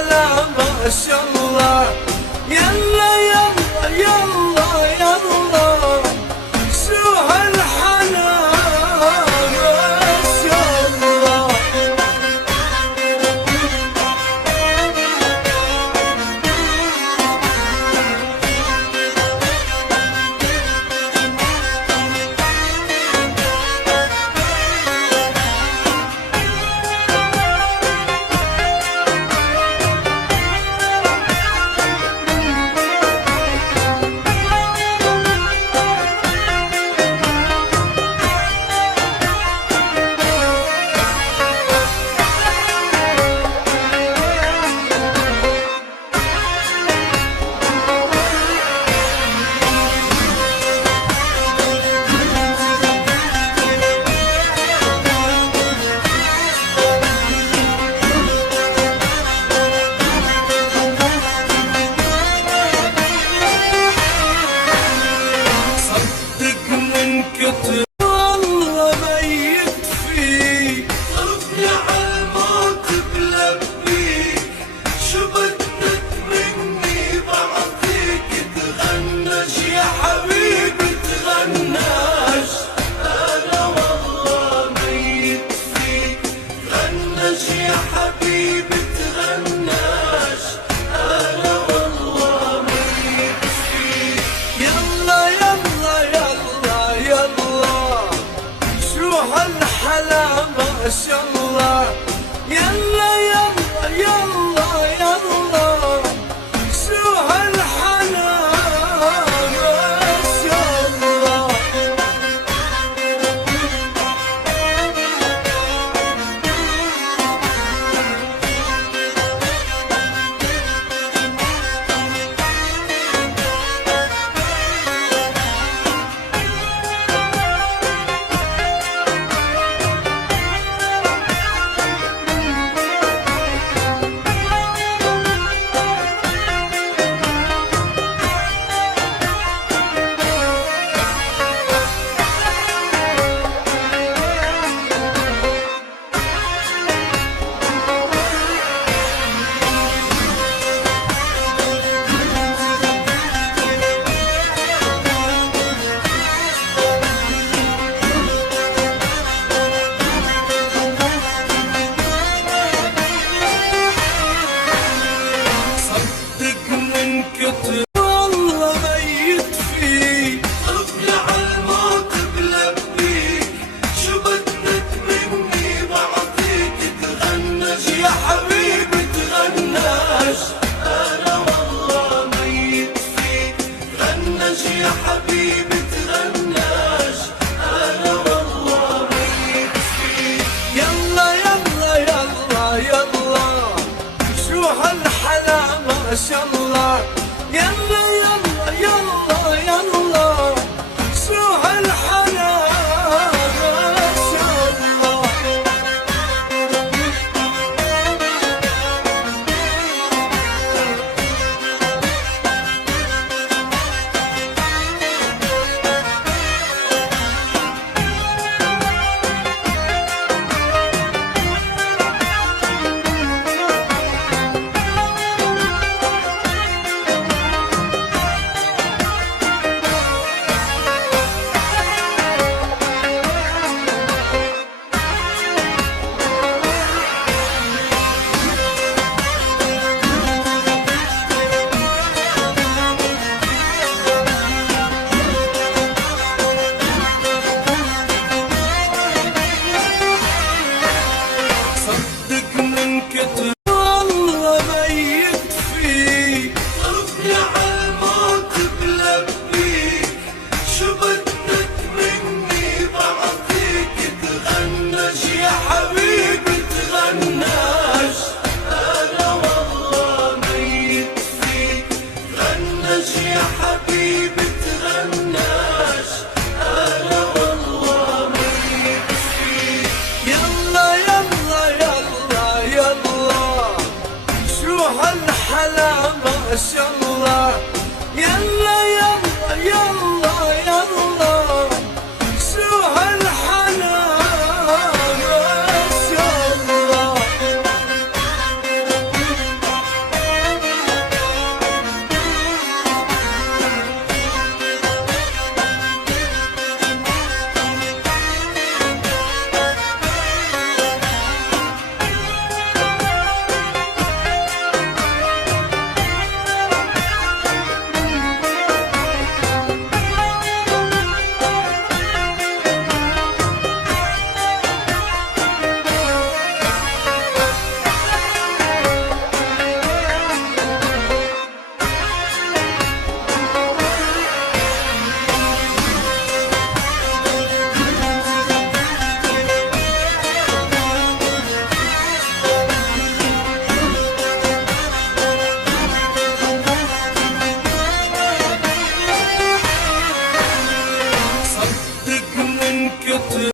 الحلا ما شاء الله. يلا يلا يلا يلا شو هالحلا ما شاء الله. والله ما يكفي صرفني عالموت بلبيك. شو بدك مني بعطيك تغنج يا حبيبي تغنج. أنا والله ما يكفي تغنج يا حبيبي تغنج. أنا والله ما يكفي. يلا يلا يلا يلا شو هالحلا ما شاء الله. يلا يلا يلا يلا شو هالحلا ما شاء الله. والله ما يكفي صرفني عالموت بلبيك. شو بدك مني بعطيك تغنج يا حبيبي تغنج. أنا والله ما يكفي تغنج يا حبيبي تغنج. أنا والله ما يكفي. يلا يلا يلا يلا شو هالحلا ما شاء الله. يلا يلا يلا يلا شو هالحلا ما شاء الله. والله ما يكفي صرفني عالموت بلبيك. شو بدك مني بعطيك تغنج يا حبيبي تغنج. أنا والله ما يكفي تغنج يا حبيبي تغنج. أنا والله ما يكفي. يلا يلا يلا يلا شو هالحلا ما شاء الله. يلا يلا يلا يلا شو هالحلا ما شاء الله. كتر